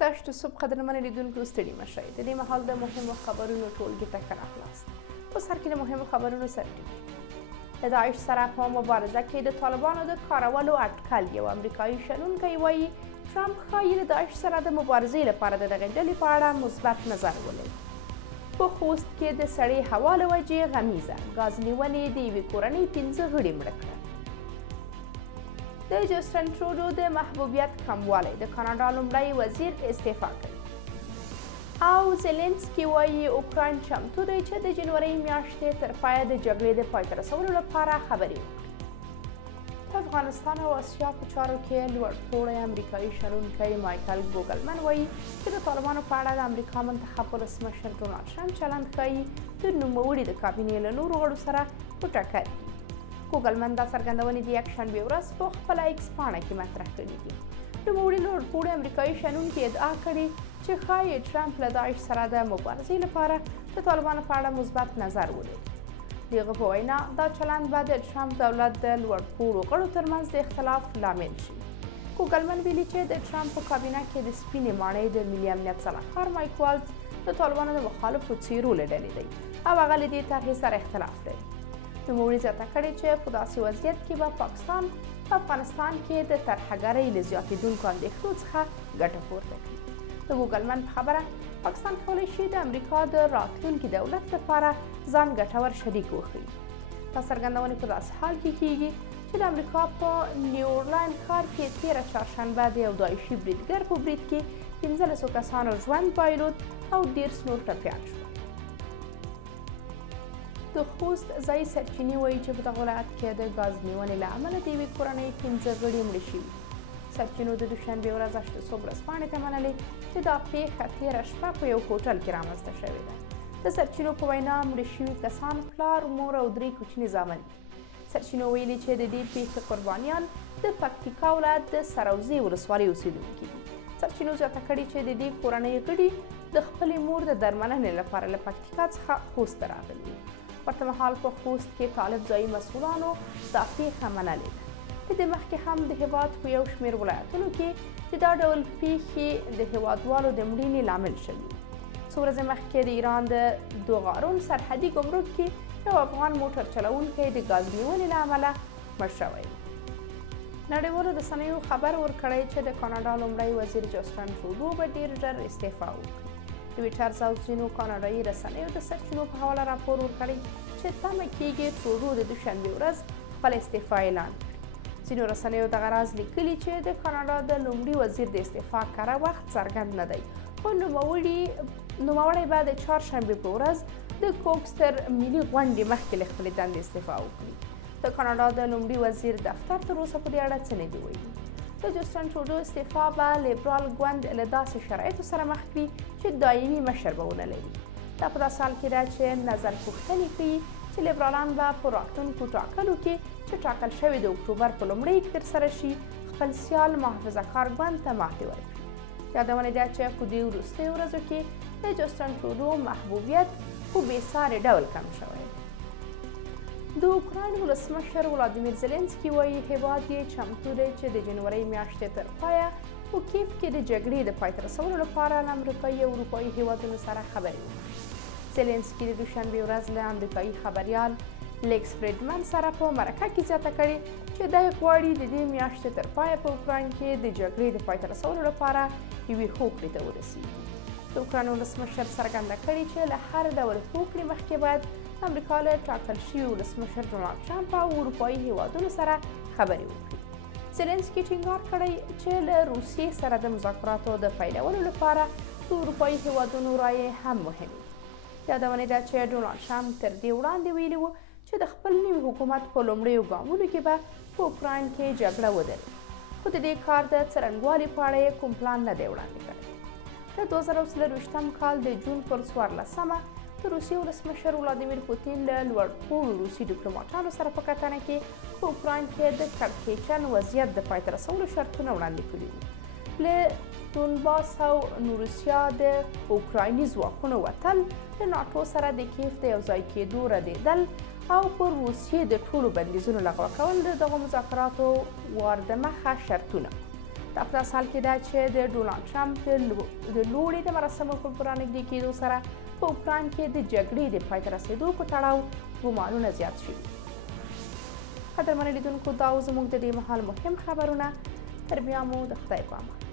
تاسو صبح قدرمن لیدونکو ستړي مشئ د دې مهال د مهمو خبرونو ټولګي ته ښه راغلاست. اوس هر کې د مهمو خبرونو سرټکي. د داعش سره په مبارزه کې د طالبانو د کارولو اټکل یو امریکایي شنونکی وایي ټرمپ ښایي د داعش سره د مبارزې لپاره د دغې ډلې په اړه مثبت نظر ولري. په خوست کې د سړې هوا له وجې غمیزه ګازنیونې د یوې کورنۍ 15 غړي مړه کړل. د جسټین ټروډو د محبوبیت کموالی د کاناډا لومړی وزیر استعفا کړي او زلنسکي وایي اوکراین چمتو دی چې د جنوری میاشتې تر پایه د جګړې د پای ته رسولو لپاره خبرې وکړي. په افغانستان او اسیا په چارو کې لوړپوړی امریکایي شنونکی مایکل کوګلمن وایي چې د طالبانو په اړه د امریکا منتخب ولسمشر ټرمپ چلند ښایي د نوموړي د کابینې له نورو غړو سره په ټکر کې. کوګلمن دا څرګندونې د یکشنبې ورځ په خپله ایکس پاڼه کې مطرح کړي دي. نوموړي لوړپوړي امریکایي شنونکي ادعا کړې چې ښایي ټرمپ له داعش سره د مبارزې لپاره د طالبانو په اړه مثبت نظر ولري. د هغه په وینا دا چلند به د ټرمپ دولت د لوړپوړو غړو ترمنځ د اختلاف لامل شي. کوګلمن ویلي چې د ټرمپ په کابینه کې د سپینې ماڼۍ د ملي امنیت سلاکار مایکل د طالبانو د مخالفو څیرو له ډلې دی او هغه له دې طرحې سره اختلاف لري. نوموړي زیاته کړې چې په داسې وضعیت کې به پاکستان په افغانستان کې د ترهګرۍ له زیاتېدونکو اندېښنو څخه ګټه پورته کړي. د کوګلمن په خبره پاکستان کولی شي د امریکا د راتلونکي دولت لپاره ځان ګټور شریک وښیي. دا څرګندونې په داسې حال کې کیږي چې د امریکا په نیویورلاین ښار کې تېره چهارشنبه د یو داعشي بریدګر په برید کې 15 کسانو ژوند بایلود او 10 نور ټپیان شول. د خوست ځایي سرچینې وایي چې په دغه ولایت کې د ګازنیونې له امله د یوې کورنۍ 15 غړي مړه شوي. سرچینو د دوشنبې ورځ 8 صبح ورځپاڼې ته منلې چې دا پیښه تېره شپه په یو هوټل کې رامنځته شوې ده. د سرچینو په وینا مړه شوي کسان پلار، مور او 3 کوچني زامن دي. سرچینو ویلي چې د دې پیښې قربانیان د پکتیکا ولایت د سروزې ولسوالۍ اوسېدونکي دي. سرچینو زیاته کړې چې د دې کورنۍ غړي د خپلې مور د درملنې لپاره له پکتیکا څخه خوست ته راغلي دي. ورته مهال په خوست کې طالب ځایي مسؤلانو دا پیښه منلې ده. د دې مخکې هم د هېواد په یو شمېر ولایتونو کې د دا ډول پیښې د هېوادوالو د مړینې لامل شوي. څو ورځې مخکې د ایران د دوغارون سرحدي ګمرک کې یو افغان موټر چلوونکی د ګازنیونې له امله مړ شوی. نړیوالو رسنیو خبر ورکړی چې د کاناډا لومړی وزیر جسټین ټروډو به ډېر ژر استعفا وکړي. ټویټر او ځینو کاناډایي رسنیو د سرچینو په حواله راپور ورکړی چې تمه کېږي ټروډو د دوشنبې ورځ خپل استعفا اعلان کړي. ځینو رسنیو دغه راز لیکلي چې د کاناډا د لومړي وزیر د استعفا کره وخت څرګند نه دی، خو نوموړی به د چهارشنبې په ورځ د کوکستر ملي غونډې مخکې له خپلې دندې استعفا وکړي. د کاناډا د لومړي وزیر دفتر تر اوسه په دې اړه څه نه دي ویلي. د جسټین ټروډو استعفا به لیبرال ګوند له داسې شرایطو سره مخ کړي چې دایمي مشر به ونه لري. دا په داسې حال کې ده چې نظر پوښتنې ښیي چې لیبرالان به په راتلونکو ټاکنو کې چې ټاکل شوې د اکتوبر په لومړۍ کې ترسره شي خپل سیال محافظه کار ګوند ته ماتې ورکړي. یادونه ده چې په دې وروستیو ورځو کې د جسټین ټروډو محبوبیت په بېساري ډول کم شوی. د اوکراین ولسمشر زلنسکي وایي هېواد یې چمتو دی چې د جنوري میاشتې تر پایه په کیف کې د جګړې د پای ته رسولو لپاره له امریکایي او اروپایي هېوادونو سره خبرې وکړي. زلنسکي د دوشنبې ورځ له امریکایي خبریال لیکس فریډمن سره په مرکه کې زیاته کړې چې دی غواړي د دې میاشتې تر پایه په اوکراین کې د جګړې د پای ته رسولو لپاره یوې هوکړې ته ورسیږي. د اوکراین ولسمشر څرګنده کړې چې له هر ډول هوکړې مخکې باید امریکا له ټاکل شوي ولسمشر ټرمپ او اروپایي هېوادونو سره خبرې وکړي. زلنسکي ټینګار کړی چې له روسیې سره د مذاکراتو د پیلولو لپاره د اروپایي هېوادونو رایې هم مهمې دي. یادونه ده چې ډونالډ ټرمپ تر دې وړاندې ویلي و چې د خپل نوي حکومت په لومړیو ګامونو کې به په اوکراین کې جګړه ودري، خو د دې کار د څرنګوالي په اړه یې کوم پلان نه دی وړاندې کړی. د 2024 کال د جون پر 14مه د روسیې ولسمشر ولادیمیر پوتین له لوړپوړو روسي ډیپلوماټانو سره په کتنه کې په اوکراین کې د کړکېچن وضعیت د پای ته رسولو شرطونه وړاندې کړي وو. له دونباس او نوروسیا د اوکرایني ځواکونو وتل، د ناټو سره د کیف د یو ځای کېدو ردېدل او پر روسیې د ټولو بندیزونو لغوه کول د دغو مذاکراتو واردمخه شرطونه. دا په داسې حال کې ده چې د ډونالډ ټرمپ د لوړې د مراسمو په پوره نږدې کېدو سره په اوکراین کې د جګړې د پای ته رسېدو په تړاو ګومانونه زیات شوي. قدرمنو لیدونکو، دا زموږ د دې مهال مهم خبرونه. تر بیا مو د خدای په امان.